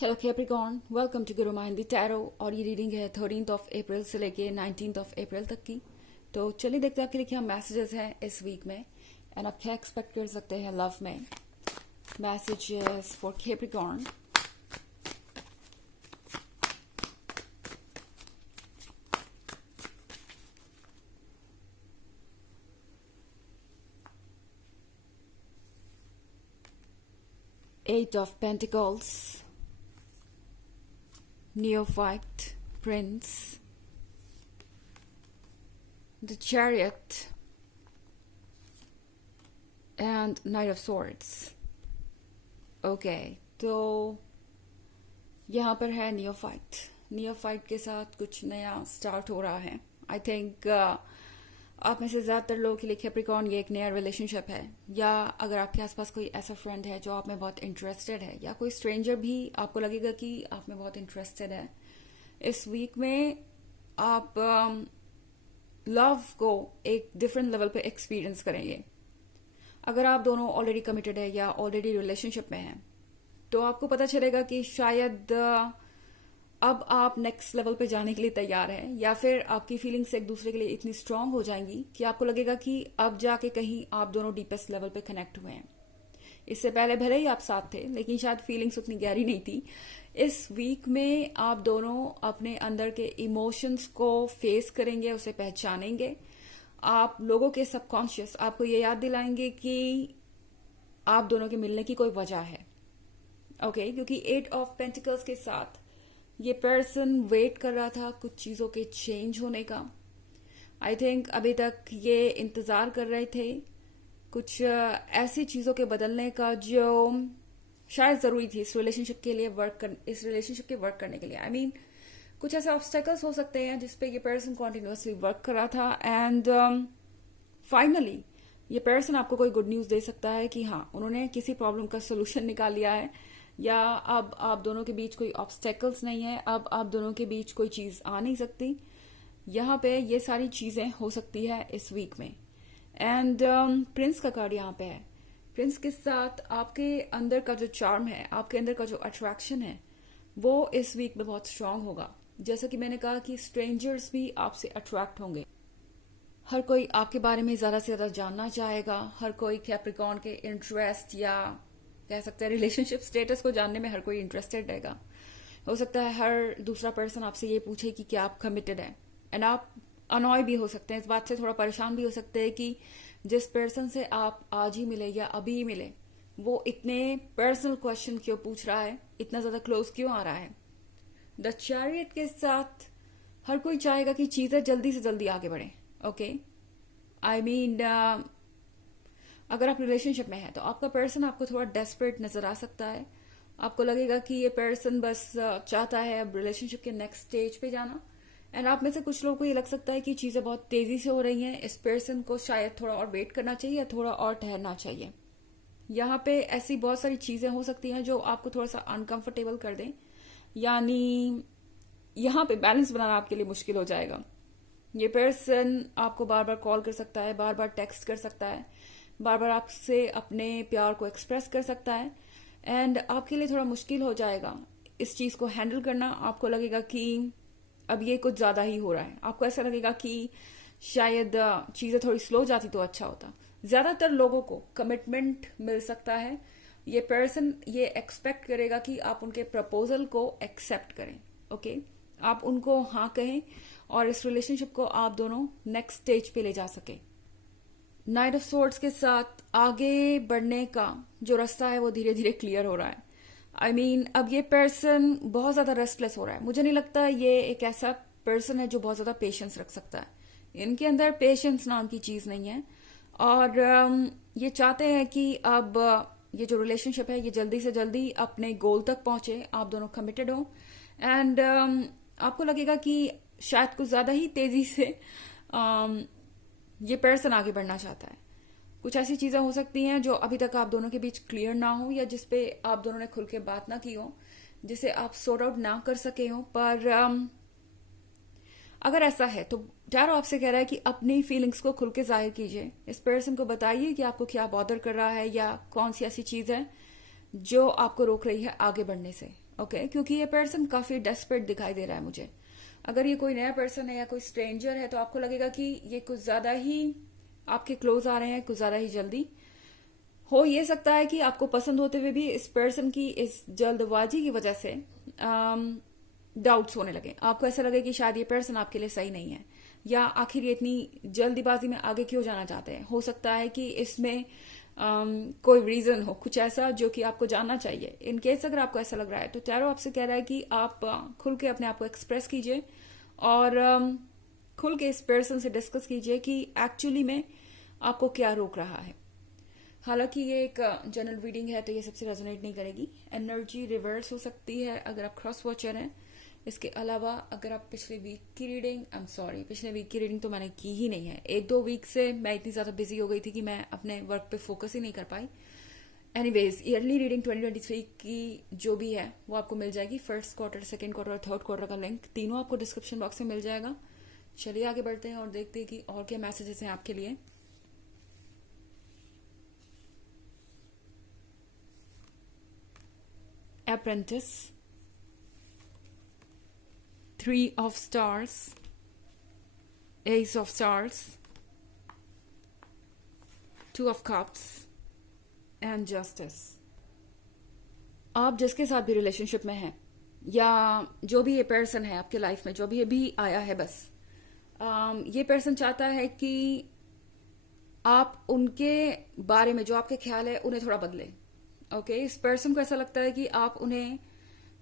Hello Capricorn, welcome to Guru माहिंदी tarot. और ये reading है 13th ऑफ अप्रैल से लेके 19th ऑफ अप्रैल तक की। तो चलिए देखते हैं आपके लिए क्या मैसेजेस हैं इस वीक में एंड आप क्या एक्सपेक्ट कर सकते हैं लव में। Messages for Capricorn. Eight of Pentacles, Neophyte, Prince, the Chariot, and Knight of Swords. Okay तो यहाँ पर है नियोफाइट। नियोफाइट के साथ कुछ नया स्टार्ट हो रहा है। आई थिंक आप में से ज़्यादातर लोगों के लिए कैप्रिकॉर्न ये एक नया रिलेशनशिप है, या अगर आपके आसपास कोई ऐसा फ्रेंड है जो आप में बहुत इंटरेस्टेड है, या कोई स्ट्रेंजर भी आपको लगेगा कि आप में बहुत इंटरेस्टेड है। इस वीक में आप लव को एक डिफरेंट लेवल पे एक्सपीरियंस करेंगे। अगर आप दोनों ऑलरेडी कमिटेड है या ऑलरेडी रिलेशनशिप में हैं तो आपको पता चलेगा कि शायद अब आप नेक्स्ट लेवल पे जाने के लिए तैयार हैं, या फिर आपकी फीलिंग्स एक दूसरे के लिए इतनी स्ट्रांग हो जाएंगी कि आपको लगेगा कि अब जाके कहीं आप दोनों डीपेस्ट लेवल पे कनेक्ट हुए हैं। इससे पहले भले ही आप साथ थे लेकिन शायद फीलिंग्स उतनी गहरी नहीं थी। इस वीक में आप दोनों अपने अंदर के इमोशंस को फेस करेंगे, उसे पहचानेंगे। आप लोगों के सबकॉन्शियस आपको ये याद दिलाएंगे कि आप दोनों के मिलने की कोई वजह है। ओके, क्योंकि 8 ऑफ पेंटिकल्स के साथ ये पर्सन वेट कर रहा था कुछ चीजों के चेंज होने का। आई थिंक अभी तक ये इंतजार कर रहे थे कुछ ऐसी चीजों के बदलने का जो शायद जरूरी थी इस रिलेशनशिप के लिए इस रिलेशनशिप के वर्क करने के लिए। आई मीन कुछ ऐसे ऑब्स्टेकल्स हो सकते हैं जिसपे ये पर्सन कॉन्टिन्यूसली वर्क कर रहा था एंड फाइनली ये पर्सन आपको कोई गुड न्यूज दे सकता है कि हाँ, उन्होंने किसी प्रॉब्लम का सोल्यूशन निकाल लिया है, या अब आप दोनों के बीच कोई ऑब्स्टेकल्स नहीं है, अब आप दोनों के बीच कोई चीज आ नहीं सकती। यहाँ पे ये सारी चीजें हो सकती है इस वीक में। एंड प्रिंस का कार्ड यहाँ पे है। प्रिंस के साथ आपके अंदर का जो चार्म है, आपके अंदर का जो अट्रैक्शन है, वो इस वीक में बहुत स्ट्रांग होगा। जैसा कि मैंने कहा कि स्ट्रेंजर्स भी आपसे अट्रैक्ट होंगे। हर कोई आपके बारे में ज्यादा से ज्यादा जानना चाहेगा। हर कोई कैप्रिकॉर्न के इंटरेस्ट या कह सकते हैं रिलेशनशिप स्टेटस को जानने में हर कोई इंटरेस्टेड रहेगा। हो सकता है हर दूसरा पर्सन आपसे ये पूछे कि क्या आप कमिटेड हैं, एंड आप अनॉय भी हो सकते हैं, इस बात से थोड़ा परेशान भी हो सकते हैं कि जिस पर्सन से आप आज ही मिले या अभी ही मिले वो इतने पर्सनल क्वेश्चन क्यों पूछ रहा है, इतना ज्यादा क्लोज क्यों आ रहा है। द चैरियट के साथ हर कोई चाहेगा कि चीजें जल्दी से जल्दी आगे बढ़े। ओके, आई मीन अगर आप रिलेशनशिप में हैं तो आपका पर्सन आपको थोड़ा डेस्परेट नजर आ सकता है। आपको लगेगा कि ये पर्सन बस चाहता है अब रिलेशनशिप के नेक्स्ट स्टेज पे जाना। एंड आप में से कुछ लोगों को ये लग सकता है कि चीजें बहुत तेजी से हो रही हैं, इस पर्सन को शायद थोड़ा और वेट करना चाहिए या थोड़ा और ठहरना चाहिए। यहाँ पे ऐसी बहुत सारी चीजें हो सकती हैं जो आपको थोड़ा सा अनकंफर्टेबल कर दें, यानी यहाँ पे बैलेंस बनाना आपके लिए मुश्किल हो जाएगा। ये पर्सन आपको बार बार कॉल कर सकता है, बार बार टेक्स्ट कर सकता है, बार बार आपसे अपने प्यार को एक्सप्रेस कर सकता है, एंड आपके लिए थोड़ा मुश्किल हो जाएगा इस चीज को हैंडल करना। आपको लगेगा कि अब ये कुछ ज्यादा ही हो रहा है। आपको ऐसा लगेगा कि शायद चीजें थोड़ी स्लो जाती तो अच्छा होता। ज्यादातर लोगों को कमिटमेंट मिल सकता है। ये पर्सन ये एक्सपेक्ट करेगा कि आप उनके प्रपोजल को एक्सेप्ट करें। ओके, आप उनको हाँ कहें और इस रिलेशनशिप को आप दोनों नेक्स्ट स्टेज पे ले जा सके। नाइट ऑफ सोर्ड्स के साथ आगे बढ़ने का जो रास्ता है वो धीरे धीरे क्लियर हो रहा है। आई मीन अब ये पर्सन बहुत ज्यादा रेस्टलेस हो रहा है। मुझे नहीं लगता ये एक ऐसा पर्सन है जो बहुत ज्यादा पेशेंस रख सकता है। इनके अंदर पेशेंस नाम की चीज नहीं है, और ये चाहते हैं कि अब ये जो रिलेशनशिप है ये जल्दी से जल्दी अपने गोल तक पहुंचे, आप दोनों कमिटेड हो। एंड आपको लगेगा कि शायद कुछ ज्यादा ही तेजी से ये पर्सन आगे बढ़ना चाहता है। कुछ ऐसी चीजें हो सकती हैं जो अभी तक आप दोनों के बीच क्लियर ना हो, या जिसपे आप दोनों ने खुल के बात ना की हो, जिसे आप सॉर्ट आउट ना कर सके हो। पर अगर ऐसा है तो टैरो आपसे कह रहा है कि अपनी फीलिंग्स को खुल के जाहिर कीजिए। इस पर्सन को बताइए कि आपको क्या बॉदर कर रहा है या कौन सी ऐसी चीज है जो आपको रोक रही है आगे बढ़ने से। ओके, क्योंकि ये पर्सन काफी डेस्परेट दिखाई दे रहा है मुझे। अगर ये कोई नया पर्सन है या कोई स्ट्रेंजर है तो आपको लगेगा कि ये कुछ ज्यादा ही आपके क्लोज आ रहे हैं, कुछ ज्यादा ही जल्दी। हो ये सकता है कि आपको पसंद होते हुए भी इस पर्सन की इस जल्दबाजी की वजह से डाउट्स होने लगे। आपको ऐसा लगे कि शायद ये पर्सन आपके लिए सही नहीं है, या आखिर ये इतनी जल्दीबाजी में आगे क्यों जाना चाहते हैं। हो सकता है कि इसमें कोई रीजन हो, कुछ ऐसा जो कि आपको जानना चाहिए। इन केस अगर आपको ऐसा लग रहा है तो टैरो आपसे कह रहा है कि आप खुल के अपने आप को एक्सप्रेस कीजिए और खुल के इस पर्सन से डिस्कस कीजिए कि एक्चुअली में आपको क्या रोक रहा है। हालांकि ये एक जनरल रीडिंग है तो ये सबसे रेजोनेट नहीं करेगी। एनर्जी रिवर्स हो सकती है अगर आप क्रॉस वॉचर हैं। इसके अलावा अगर आप पिछले वीक की रीडिंग, आई एम सॉरी, पिछले वीक की रीडिंग तो मैंने की ही नहीं है। 1-2 वीक से मैं इतनी ज्यादा बिजी हो गई थी कि मैं अपने वर्क पे फोकस ही नहीं कर पाई। एनीवेज, ईयरली रीडिंग 2023 की जो भी है वो आपको मिल जाएगी। फर्स्ट क्वार्टर, सेकेंड क्वार्टर और थर्ड क्वार्टर का लिंक तीनों आपको डिस्क्रिप्शन बॉक्स में मिल जाएगा। चलिए आगे बढ़ते हैं और देखते हैं कि और क्या मैसेजेस हैं आपके लिए। Apprentice, 3 of Stars, Ace of Stars, 2 of Cups and Justice। आप जिसके साथ भी रिलेशनशिप में हैं या जो भी ये पर्सन है आपके लाइफ में, जो भी अभी आया है, बस ये पर्सन चाहता है कि आप उनके बारे में जो आपके ख्याल है उन्हें थोड़ा बदलें। ओके, इस पर्सन को ऐसा लगता है कि आप उन्हें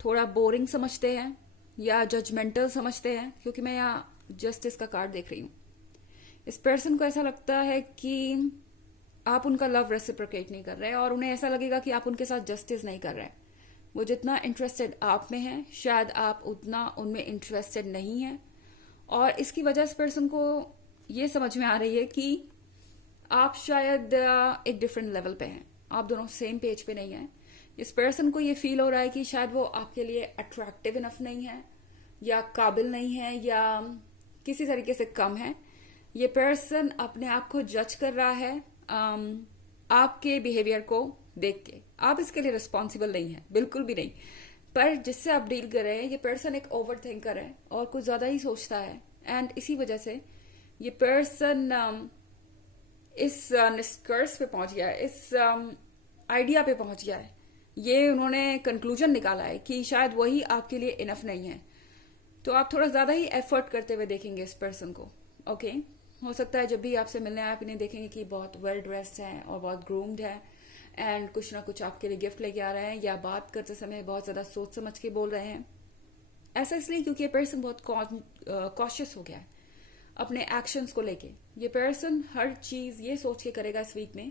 थोड़ा बोरिंग समझते हैं या जजमेंटल समझते हैं, क्योंकि मैं यहाँ जस्टिस का कार्ड देख रही हूँ। इस पर्सन को ऐसा लगता है कि आप उनका लव रेसिप्रोकेट नहीं कर रहे और उन्हें ऐसा लगेगा कि आप उनके साथ जस्टिस नहीं कर रहे। वो जितना इंटरेस्टेड आप में है शायद आप उतना उनमें इंटरेस्टेड नहीं है, और इसकी वजह इस पर्सन को ये समझ में आ रही है कि आप शायद एक डिफरेंट लेवल पे हैं, आप दोनों सेम पेज पे नहीं हैं। इस पर्सन को ये फील हो रहा है कि शायद वो आपके लिए अट्रैक्टिव इनफ नहीं है या काबिल नहीं है या किसी तरीके से कम है। ये पर्सन अपने आप को जज कर रहा है आपके बिहेवियर को देख के। आप इसके लिए रिस्पॉन्सिबल नहीं है, बिल्कुल भी नहीं। पर जिससे आप डील कर रहे हैं ये पर्सन एक ओवर थिंकर है और कुछ ज्यादा ही सोचता है, एंड इसी वजह से ये पर्सन इस निष्कर्ष पे पहुंच गया है, इस आइडिया पे पहुंच गया है। ये उन्होंने कंक्लूजन निकाला है कि शायद वही आपके लिए इनफ नहीं है। तो आप थोड़ा ज्यादा ही एफर्ट करते हुए देखेंगे इस पर्सन को। ओके, हो सकता है जब भी आपसे मिलने आए आप इन्हें देखेंगे कि बहुत वेल ड्रेस्ड है और बहुत ग्रूम्ड है, एंड कुछ ना कुछ आपके लिए गिफ्ट लेके आ रहे हैं, या बात करते समय बहुत ज्यादा सोच समझ के बोल रहे हैं। ऐसा इसलिए क्योंकि ये पर्सन बहुत कॉशियस हो गया है अपने एक्शंस को लेके। ये पर्सन हर चीज ये सोच के करेगा इस वीक में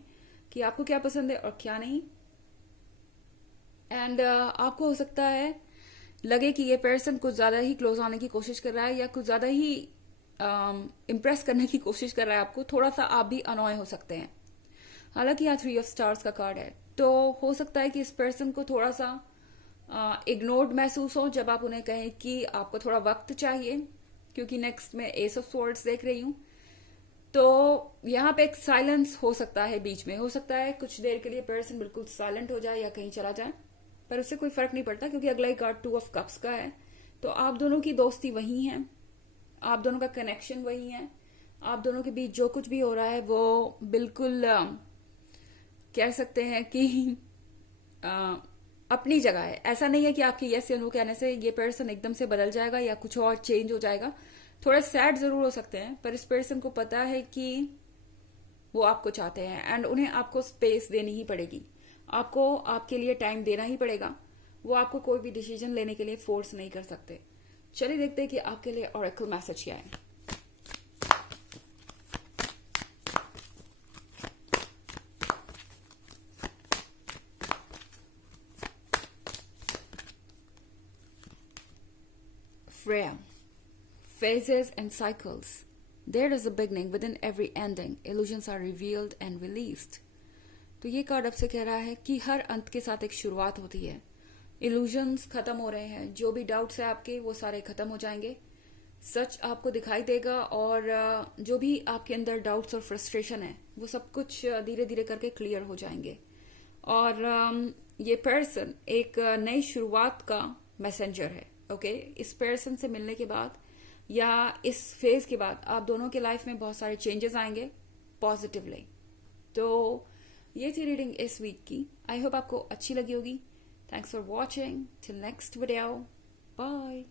कि आपको क्या पसंद है और क्या नहीं। एंड आपको हो सकता है लगे कि ये पर्सन कुछ ज्यादा ही क्लोज आने की कोशिश कर रहा है या कुछ ज्यादा ही इम्प्रेस करने की कोशिश कर रहा है आपको। थोड़ा सा आप भी अनॉय हो सकते हैं। हालांकि यहाँ 3 ऑफ स्टार्स का कार्ड है, तो हो सकता है कि इस पर्सन को थोड़ा सा इग्नोर्ड महसूस हो जब आप उन्हें कहें कि आपको थोड़ा वक्त चाहिए, क्योंकि नेक्स्ट में एस ऑफ स्वॉर्ड्स देख रही हूं। तो यहाँ पे एक साइलेंस हो सकता है बीच में। हो सकता है कुछ देर के लिए पर्सन बिल्कुल साइलेंट हो जाए या कहीं चला जाए, पर उससे कोई फर्क नहीं पड़ता क्योंकि अगला ही कार्ड 2 ऑफ कप्स का है। तो आप दोनों की दोस्ती वही है, आप दोनों का कनेक्शन वही है, आप दोनों के बीच जो कुछ भी हो रहा है वो बिल्कुल कह सकते हैं कि अपनी जगह है। ऐसा नहीं है कि आपके यस या नो कहने से ये पर्सन एकदम से बदल जाएगा या कुछ और चेंज हो जाएगा। थोड़ा सैड जरूर हो सकते हैं, पर इस पर्सन को पता है कि वो आपको चाहते हैं एंड उन्हें आपको स्पेस देनी ही पड़ेगी। आपको आपके लिए टाइम देना ही पड़ेगा। वो आपको कोई भी डिसीजन लेने के लिए फोर्स नहीं कर सकते। चलिए देखते हैं कि आपके लिए ऑरेकल मैसेज क्या है। Freya, phases and cycles. There is a beginning within every ending. Illusions are revealed and released. तो ये कार्ड आपसे कह रहा है कि हर अंत के साथ एक शुरुआत होती है। इल्यूजन्स खत्म हो रहे हैं, जो भी डाउट्स है आपके वो सारे खत्म हो जाएंगे। सच आपको दिखाई देगा और जो भी आपके अंदर डाउट्स और फ्रस्ट्रेशन है वो सब कुछ धीरे धीरे करके क्लियर हो जाएंगे। और ये पर्सन एक नई शुरुआत का मैसेंजर है। ओके, इस पर्सन से मिलने के बाद या इस फेज के बाद आप दोनों के लाइफ में बहुत सारे चेंजेस आएंगे पॉजिटिवली। तो ये थी रीडिंग इस वीक की। आई होप आपको अच्छी लगी होगी। Thanks for watching. Till next video, bye.